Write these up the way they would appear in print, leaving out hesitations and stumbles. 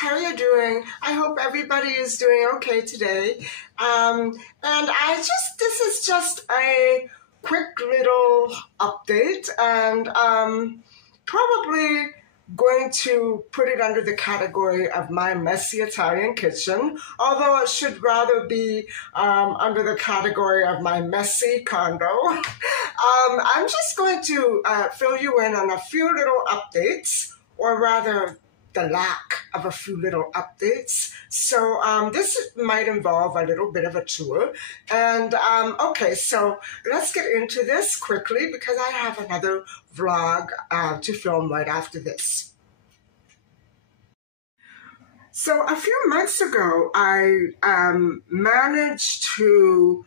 how are you doing? I hope everybody is doing okay today. This is just a quick little update, and probably going to put it under the category of my messy Italian kitchen, although it should rather be under the category of my messy condo. I'm just going to fill you in on a few little updates, or rather the lack of a few little updates. So this might involve a little bit of a tour. And okay, so let's get into this quickly because I have another vlog to film right after this. So a few months ago, I managed to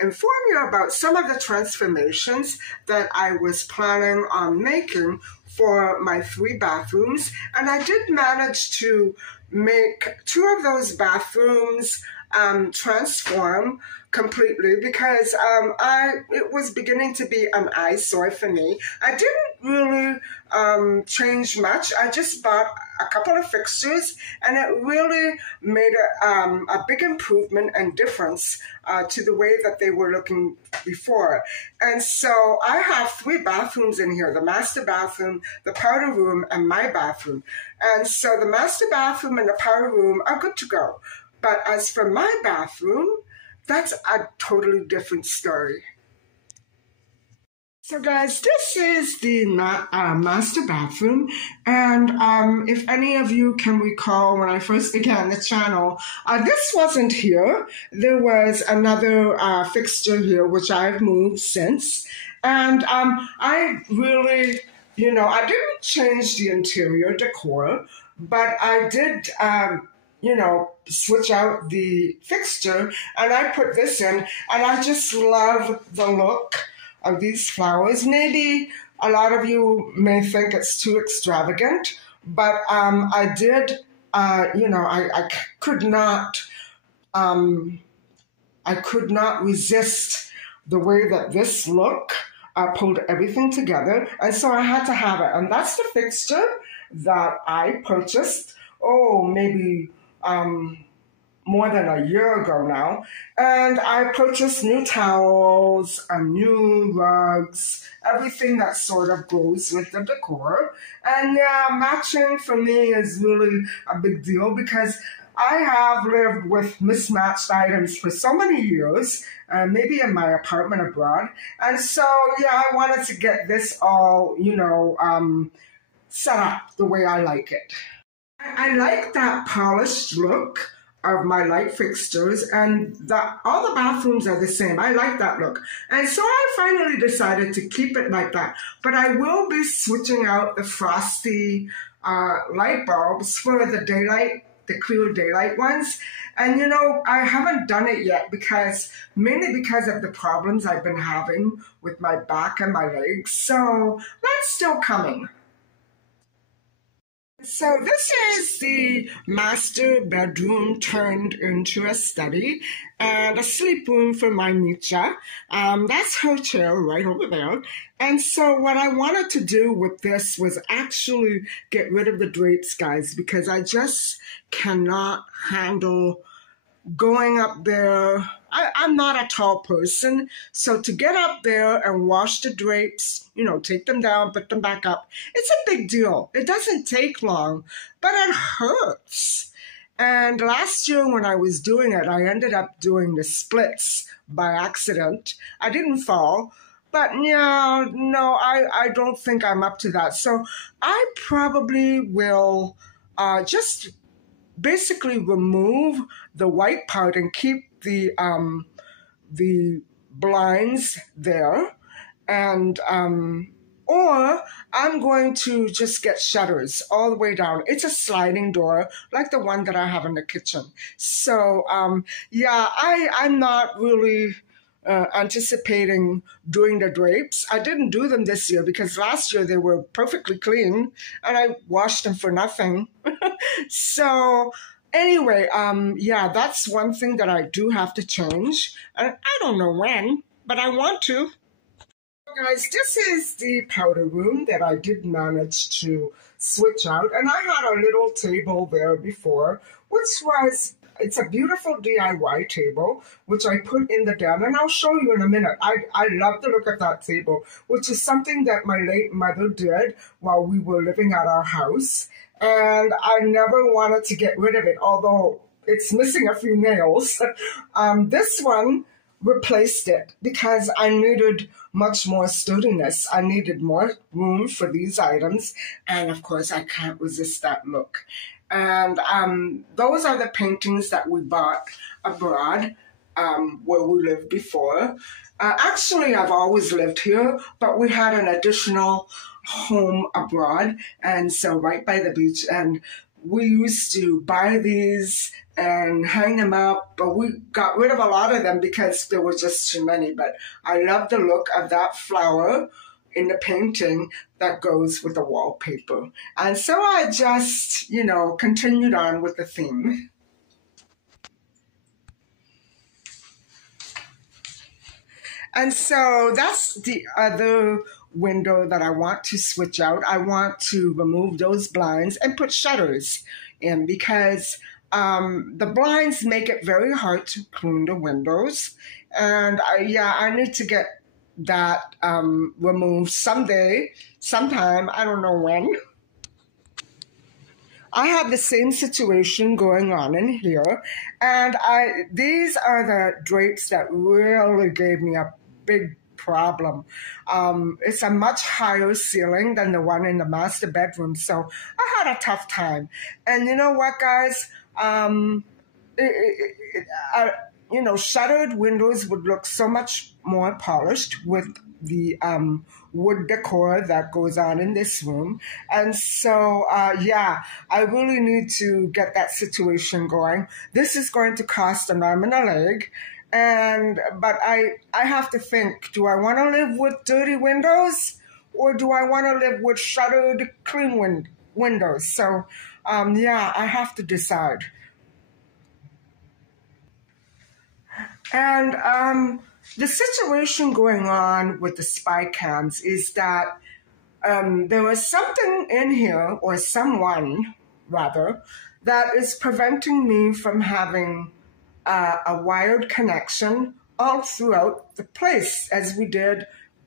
inform you about some of the transformations that I was planning on making for my 3 bathrooms, and I did manage to make 2 of those bathrooms transform completely because it was beginning to be an eyesore for me. I didn't really change much. I just bought a couple of fixtures, and it really made a big improvement and difference to the way that they were looking before. And so I have 3 bathrooms in here: the master bathroom, the powder room, and my bathroom. And so the master bathroom and the powder room are good to go. But as for my bathroom, that's a totally different story. So guys, this is the master bathroom, and if any of you can recall when I first began the channel, this wasn't here. There was another fixture here, which I've moved since, and I really, I didn't change the interior decor, but I did switch out the fixture, and I put this in, and I just love the look of these flowers. Maybe a lot of you may think it's too extravagant, but I did, I could not resist the way that this look pulled everything together, and so I had to have it. And that's the fixture that I purchased, maybe more than a year ago now, and I purchased new towels and new rugs, everything that sort of goes with the decor. And yeah, matching for me is really a big deal because I have lived with mismatched items for so many years, maybe in my apartment abroad. And so, yeah, I wanted to get this all, set up the way I like it. I like that polished look of my light fixtures, and all the bathrooms are the same. I like that look. And so I finally decided to keep it like that. But I will be switching out the frosty light bulbs for the clear daylight ones. And I haven't done it yet mainly because of the problems I've been having with my back and my legs. So that's still coming. So this is the master bedroom turned into a study and a sleep room for my Nietzsche. That's her chair right over there. And so what I wanted to do with this was actually get rid of the drapes, guys, because I just cannot handle going up there. I'm not a tall person, so to get up there and wash the drapes, take them down, put them back up, it's a big deal. It doesn't take long, but it hurts. And last year when I was doing it, I ended up doing the splits by accident. I didn't fall, but I don't think I'm up to that. So I probably will just basically remove the white part and keep the blinds there, and or I'm going to just get shutters all the way down. It's a sliding door like the one that I have in the kitchen. So I'm not really anticipating doing the drapes. I didn't do them this year because last year they were perfectly clean and I washed them for nothing. So anyway, that's one thing that I do have to change. And I don't know when, but I want to. Guys, this is the powder room that I did manage to switch out. And I had a little table there before, it's a beautiful DIY table, which I put in the den, and I'll show you in a minute. I love the look of that table, which is something that my late mother did while we were living at our house. And I never wanted to get rid of it, although it's missing a few nails. This one replaced it because I needed much more sturdiness. I needed more room for these items. And of course, I can't resist that look. And those are the paintings that we bought abroad where we lived before. Actually, I've always lived here, but we had an additional home abroad, and so right by the beach, and we used to buy these and hang them up, but we got rid of a lot of them because there were just too many. But I love the look of that flower in the painting that goes with the wallpaper. And so I just, continued on with the theme. And so that's the other window that I want to switch out. I want to remove those blinds and put shutters in because the blinds make it very hard to clean the windows. And I need to get that removed sometime, I don't know when. I have the same situation going on in here, and these are the drapes that really gave me a big problem. It's a much higher ceiling than the one in the master bedroom, so I had a tough time. And you know what, guys? Shuttered windows would look so much more polished with the wood decor that goes on in this room. And so, I really need to get that situation going. This is going to cost an arm and a leg. But I have to think, do I want to live with dirty windows or do I want to live with shuttered, clean windows? So, I have to decide. And the situation going on with the spy cams is that there was something in here, or someone rather, that is preventing me from having a wired connection all throughout the place, as we did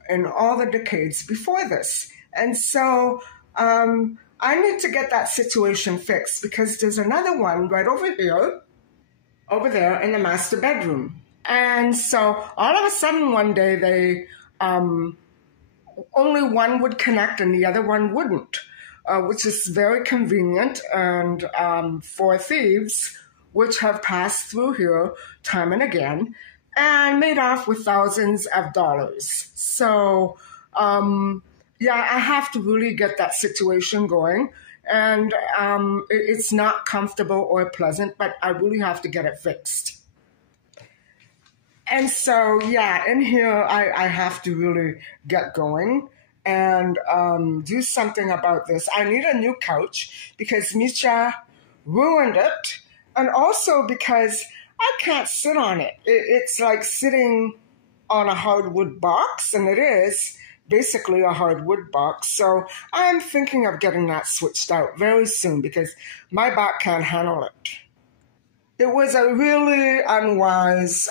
in all the decades before this. And so I need to get that situation fixed because there's another one right over there in the master bedroom. And so all of a sudden one day only one would connect and the other one wouldn't, which is very convenient and for thieves, which have passed through here time and again and made off with thousands of dollars. So, I have to really get that situation going. And it's not comfortable or pleasant, but I really have to get it fixed. And so, in here, I have to really get going and do something about this. I need a new couch because Misha ruined it. And also because I can't sit on it. It's like sitting on a hardwood box, and it is basically a hardwood box. So I'm thinking of getting that switched out very soon because my back can't handle it. It was a really unwise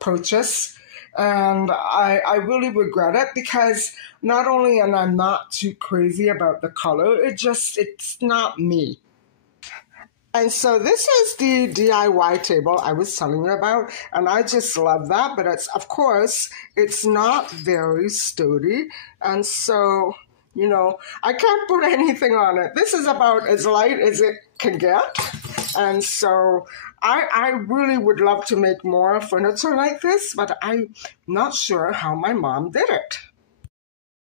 purchase, and I really regret it because not only am I not too crazy about the color, it's not me. And so this is the DIY table I was telling you about, and I just love that, but it's not very sturdy, and so, I can't put anything on it. This is about as light as it can get, and so I really would love to make more furniture like this, but I'm not sure how my mom did it.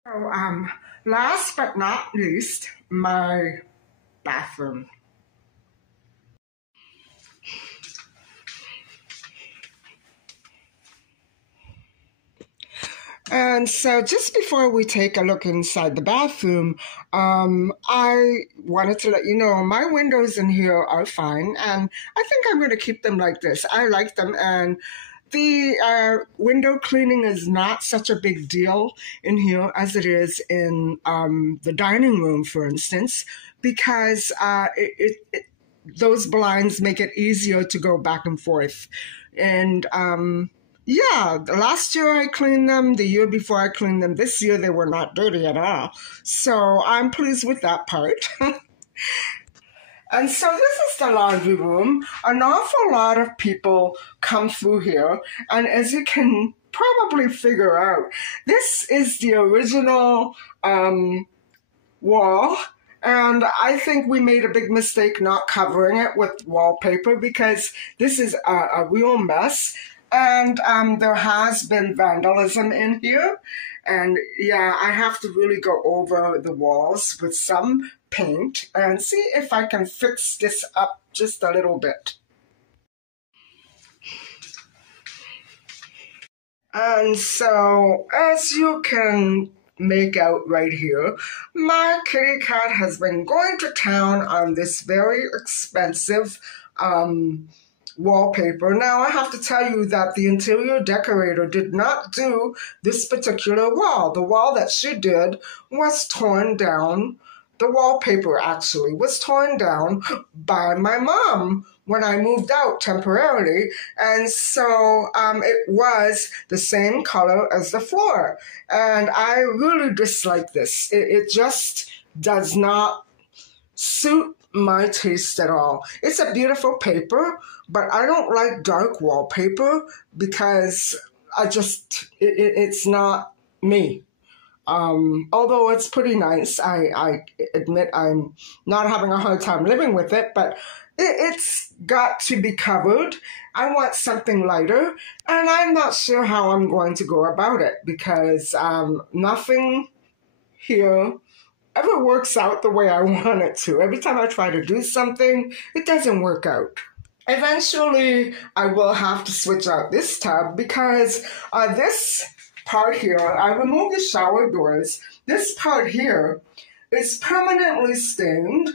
So, last but not least, my bathroom. And so just before we take a look inside the bathroom, I wanted to let you know my windows in here are fine, and I think I'm going to keep them like this. I like them, and The window cleaning is not such a big deal in here as it is in the dining room, for instance, because those blinds make it easier to go back and forth. And yeah, last year I cleaned them, the year before I cleaned them, this year they were not dirty at all. So I'm pleased with that part. And so this is the laundry room. An awful lot of people come through here. And as you can probably figure out, this is the original wall. And I think we made a big mistake not covering it with wallpaper because this is a real mess. And there has been vandalism in here. And yeah, I have to really go over the walls with some paint and see if I can fix this up just a little bit. And so, as you can make out right here, my kitty cat has been going to town on this very expensive wallpaper. Now, I have to tell you that the interior decorator did not do this particular wall. The wall that she did was torn down. The wallpaper actually was torn down by my mom when I moved out temporarily. And so it was the same color as the floor. And I really dislike this. It just does not suit my taste at all. It's a beautiful paper, but I don't like dark wallpaper because it's not me. Although it's pretty nice, I admit I'm not having a hard time living with it, but it's got to be covered. I want something lighter, and I'm not sure how I'm going to go about it because nothing here ever works out the way I want it to. Every time I try to do something, it doesn't work out. Eventually, I will have to switch out this tub because this part here, I removed the shower doors. This part here is permanently stained.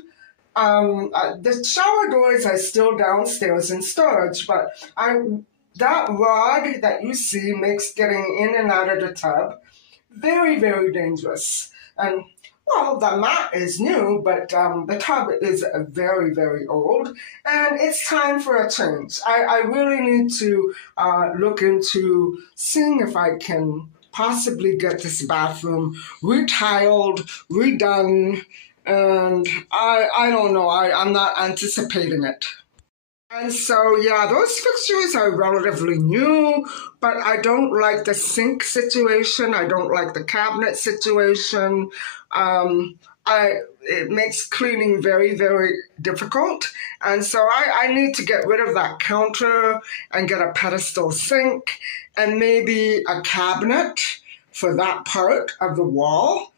The shower doors are still downstairs in storage, but that rod that you see makes getting in and out of the tub very, very dangerous. And well, the mat is new, but the tub is very, very old, and it's time for a change. I really need to look into seeing if I can possibly get this bathroom retiled, redone, and I don't know. I'm not anticipating it. And so, yeah, those fixtures are relatively new, but I don't like the sink situation. I don't like the cabinet situation. It makes cleaning very, very difficult. And so I need to get rid of that counter and get a pedestal sink and maybe a cabinet for that part of the wall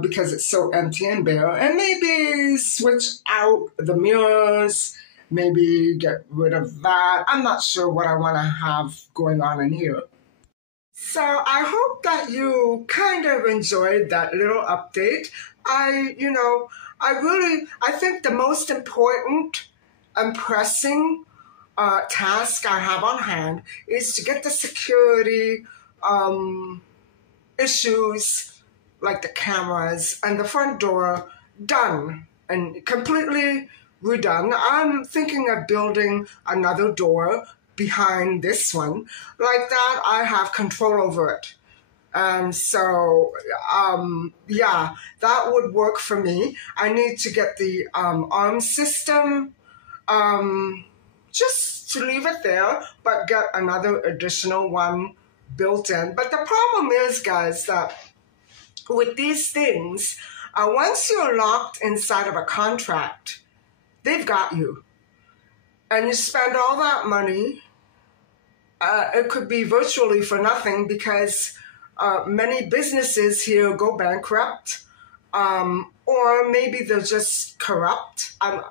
because it's so empty and bare. And maybe switch out the mirrors, maybe get rid of that. I'm not sure what I want to have going on in here. So I hope that you kind of enjoyed that little update. I think the most important and pressing task I have on hand is to get the security issues like the cameras and the front door done and completely redone. I'm thinking of building another door behind this one. Like that, I have control over it. And so, yeah, that would work for me. I need to get the arm system, just to leave it there, but get another additional one built in. But the problem is, guys, that with these things, once you're locked inside of a contract, they've got you. And you spend all that money, it could be virtually for nothing because many businesses here go bankrupt, or maybe they're just corrupt. I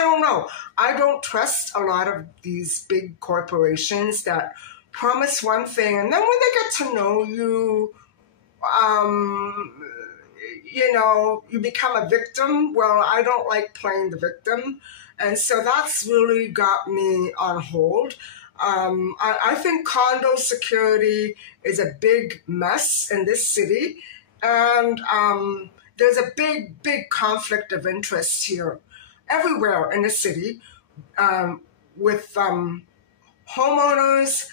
don't know. I don't trust a lot of these big corporations that promise one thing, and then when they get to know you, you become a victim. Well, I don't like playing the victim. And so that's really got me on hold. I think condo security is a big mess in this city, and there's a big conflict of interest here everywhere in the city with homeowners,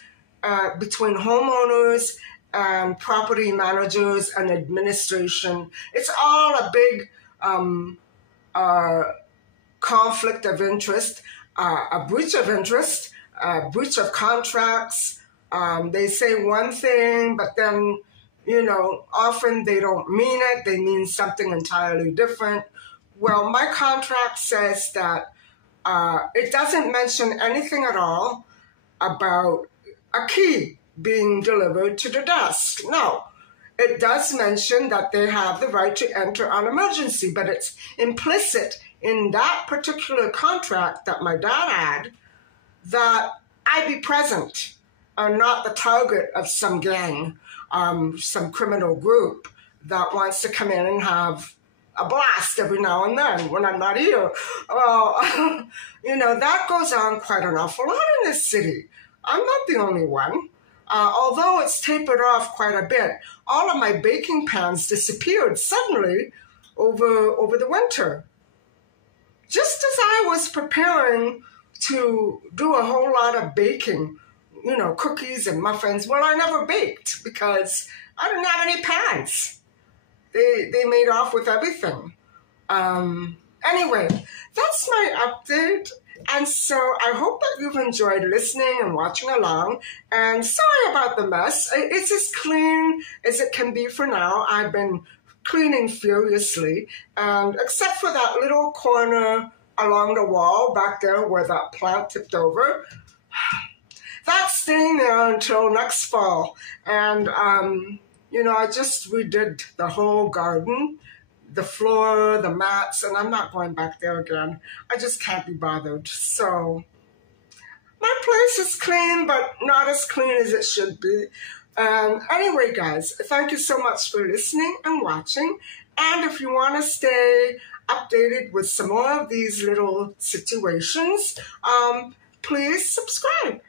between homeowners and property managers and administration. It's all a big conflict of interest, a breach of interest, a breach of contracts. They say one thing, but then, often they don't mean it. They mean something entirely different. Well, my contract says that it doesn't mention anything at all about a key being delivered to the desk. No, it does mention that they have the right to enter on emergency, but it's implicit in that particular contract that my dad had that I be present and not the target of some gang, some criminal group that wants to come in and have a blast every now and then when I'm not here. Well, that goes on quite an awful lot in this city. I'm not the only one. Although it's tapered off quite a bit, all of my baking pans disappeared suddenly over the winter. Just as I was preparing to do a whole lot of baking, cookies and muffins. Well, I never baked because I didn't have any pans. They made off with everything. Anyway, that's my update. And so I hope that you've enjoyed listening and watching along. And sorry about the mess. It's as clean as it can be for now. I've been cleaning furiously. And except for that little corner along the wall back there where that plant tipped over, that's staying there until next fall. And, I just redid the whole garden, the floor, the mats, and I'm not going back there again. I just can't be bothered. So my place is clean, but not as clean as it should be. Anyway, guys, thank you so much for listening and watching. And if you want to stay updated with some more of these little situations, please subscribe.